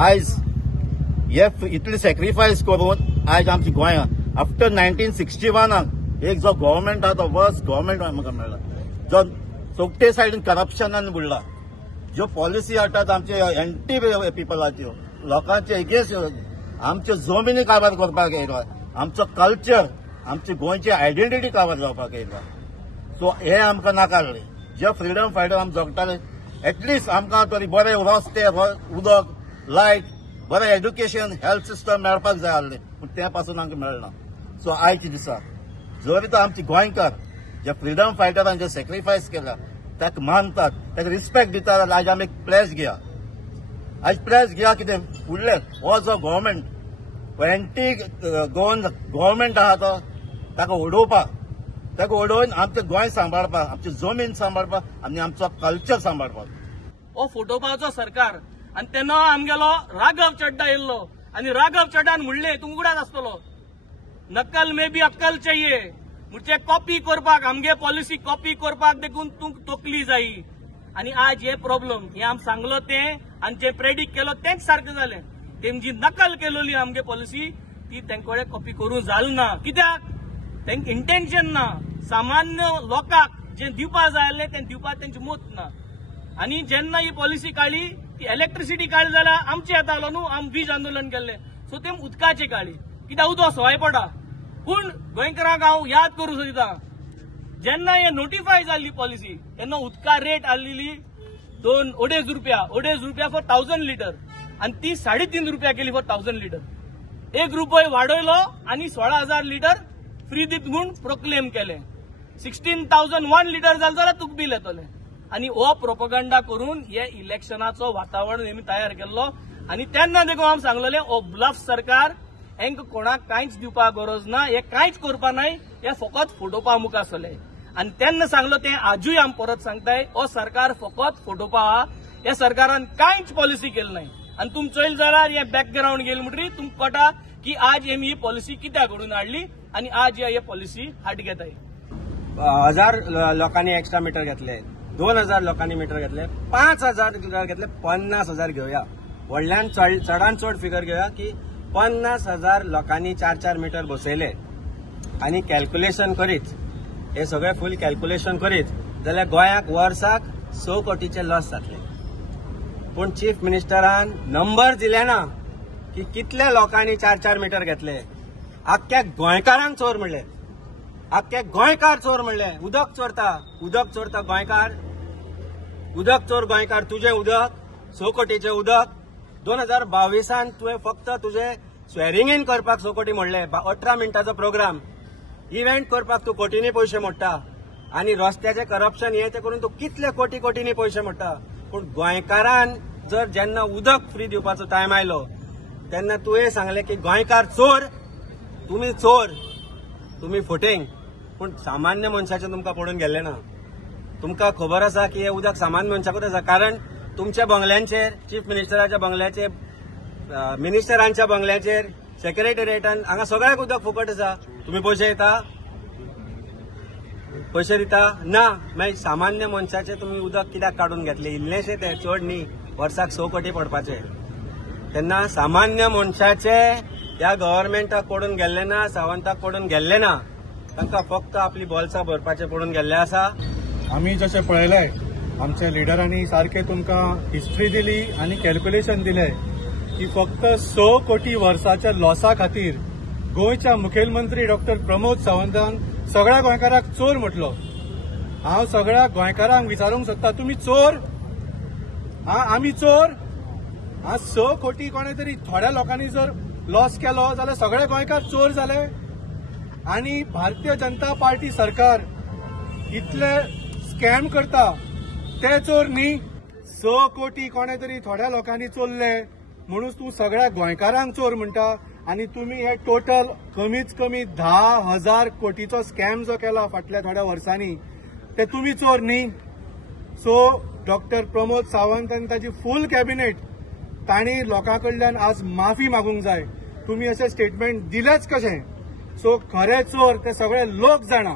आयज हे इतले सॅक्रिफायस करून आयज आमची गोंया आफ्टर 1961 एक जो गव्हर्मेंट आहा तो वर्स्ट गव्हर्मेंट म्हाका मेळ्ळा, जो सोगते सायडीन करप्शनान बुडला, ज्यो पॉलिसी हाडटात आमचे एंटी पिपलाच्यो, लोकांचे एगेन्स्ट, आमच्यो जमिनी काबार करपाक येयला, आमचो कल्चर, आमची गोंयची आयडेंटिटी काबार जावपाक येयला. सो हे आमकां नाकारले. जे फ्रीडम फायटर आमी जगताले एटलिस्ट आमकां तरी बरे रस्ते, उदक, लायट, बरें एड्युकेशन, हेल्थ सिस्टम मेळपाक जाय आसलें, पूण ते पासून आमकां मेळना. सो आयच्या दिसा जर तर आमची गोंयकार जे फ्रीडम फायटरान जे सॅक्रिफायस केला ताका मानतात, ताका रिस्पेक्ट दितात, जाल्यार आयज आमी एक प्लेस घेया. आयज प्लेस घेया कितें फुडले हो जो गव्हर्मेंट एंटी गव्हर्मेंट आहा तो ताका उडोवपाक, ताका उडोवन आमचें गोंय सांबाळपाक, आमची जमीन सांबाळपाक आनी आमचो कल्चर सांबाळपाक. हो फुटोवपाचो सरकार. आनी तेन्ना आमगेलो राघव चड्डा येयल्लो आनी राघव चड्डान म्हणलें तूं उगडाच आसतलो, नकल मे बी अक्कल चाहिए, म्हणजे कॉपी करपाक, आमगे पॉलिसी कॉपी करपाक देखून तूं तोकली जायी. आनी आज हे प्रॉब्लेम हे आमी सांगलो तें आनी जे प्रेडिक्ट केलो तेंच सारकें जालें. तेंची नकल केलेली आमगे पॉलिसी ती तेंकोडे कॉपी करूं जालें ना. कित्याक तेंक इंटेन्शन ना, सामान्य लोकांक जे दिवपा जाय आसलें तें दिवपाक तेंची मूत ना. आनी जेन्ना ही पॉलिसी काडली ती इलेक्ट्रिसिटी काडली जाल्यार आमचे येतालो न्हू, आमी वीज आंदोलन केल्लें, सो तें उदकाचें काडली. कित्याक उदक सवाय पडा. पूण गोंयकारांक हांव याद करूं सोदितां, जेन्ना हे नोटिफाय जाल्ली पॉलिसी तेन्ना उदका रेट आसलेली 2.5 रुपया फॉर 1000 लिटर आनी ती 3.5 रुपया केली फॉर 1000 लिटर. 1 रुपया वाडयलो आनी 16,000 लिटर फ्री दित म्हूण प्रोक्लेम केलें. 16,001 लिटर जालें जाल्यार तुका बील येतलें. आनी हो प्रोपगंडा करून हे इलेक्शनाचो वातावरण हेमी तयार केल्लो. आनी तेन्ना देखून आमी सांगलेलें हो ब्लफ सरकार, हेंकां कोणाक कांयच दिवपाक गरज ना, हे कांयच करपा नाय, हे फकत फोटोवपा मुखार आसले. आनी तेन्ना सांगलो तें आजूय आमी परत सांगताय, हो सरकार फकत फोटोवपा आहा. ह्या सरकारान कांयच पॉलिसी केली नाय. आनी तुमी चोयल जाल्यार हे बॅकग्रावंड गेले म्हणटरी तुमकां कळटा की आज हेमी ही पॉलिसी कित्याक घडून हाडली आनी आज हे पॉलिसी हाड घेताय. 1000 लोकांनी एक्स्ट्रा मिटर घेतले, 2000 लोकांनी मिटर घेतले, 5000 घेतले, 50,000 घेवया. व्हडल्यान चडान चड फिगर घेवया की 50,000 लोकांनी 4-4 मिटर बसयले आनी कॅल्क्युलेशन करीत, हे सगळे फुल कॅल्क्युलेशन करीत जाल्यार गोंयाक वर्साक 6 कोटीचे लॉस जातले. पूण चीफ मिनिस्टरान नंबर दिले ना की कितले लोकांनी 4-4 मिटर घेतले. आख्ख्या गोंयकारांक चोर म्हणले, आख्खे गोंयकार चोर म्हणले. उदक चोरता गोंयकार, उदक चोर गोंयकार. तुझे उदक 6 कोटीचे उदक 2022 तुवें फक्त तुझे स्वेरिंगीन करपाक 6 कोटी म्हणले. 18 मिनटाचो प्रोग्राम इव्हेंट करपाक तू कोटींनी पयशे मोडटा आनी रस्त्याचे करप्शन हे ते करून तू कितले कोटींनी पयशे मोडटा. पूण गोंयकारान जर जेन्ना उदक फ्री दिवपाचो टायम आयलो तेन्ना तुवें सांगले की गोंयकार चोर, तुम्ही फुटींग. पूण सामान्य मनशाचें तुमकां पडून गेल्लें ना. तुमकां खबर आसा की हे उदक सामान्य मनशाकूच आसा, कारण तुमच्या बंगल्यांचेर, चीफ मिनिस्टराच्या बंगल्याचेर, मिनिस्टरांच्या बंगल्याचेर, सेक्रेटरिएटान हांगा सगळ्याक उदक फुकट आसा. तुम्ही पैसे दिता ना. मागीर सामान्य मनशाचे तुम्ही उदक कित्याक काडून घेतले? इल्लेशे ते, चड न्ही, वर्साक 6 कोटी पडपाचे. तेन्ना सामान्य मनशाचे ह्या गव्हर्मेंटाक पडून गेल्ले ना, सावंताक पडून गेल्ले ना, तांकां फक्त आपली बोल्सां भरपाचे पडून गेल्ले आसा. आमी जशें पळयलें आमच्या लिडरांनी सारखे तुमकां हिस्ट्री दिली आनी कॅल्क्युलेशन दिले की फक्त 6 कोटी वर्साच्या लॉसा खातीर गोंयच्या मुखेलमंत्री डॉक्टर प्रमोद सावंतान सगळ्या गोंयकारांक चोर म्हटलो. हांव सगळ्या गोंयकारांक विचारूंक सोदता, तुमी चोर? आमी चोर? 6 कोटी कोणे तरी थोड्या लोकांनी जर लॉस केलो जाल्यार सगळे गोंयकार चोर जाले. आनी भारतीय जनता पार्टी सरकार इतले स्कॅम करता ते चोर न्ही. 6 कोटी कोणे तरी थोड्या लोकांनी चोरले म्हणून तूं सगळ्या गोंयकारांक चोर म्हणटा. आनी तुमी हे टोटल कमीत कमी 10,000 कोटीचो स्कॅम जो केला फाटल्या थोड्या वर्सांनी ते तुमी चोर न्ही. सो डॉक्टर प्रमोद सावंत आनी ताची फूल कॅबिनेट तांणी लोकां कडल्यान आज माफी मागूंक जाय. तुमी अशें स्टेटमेंट दिलेच कशें? सो खरे चोर ते सगळे लोक जाणा.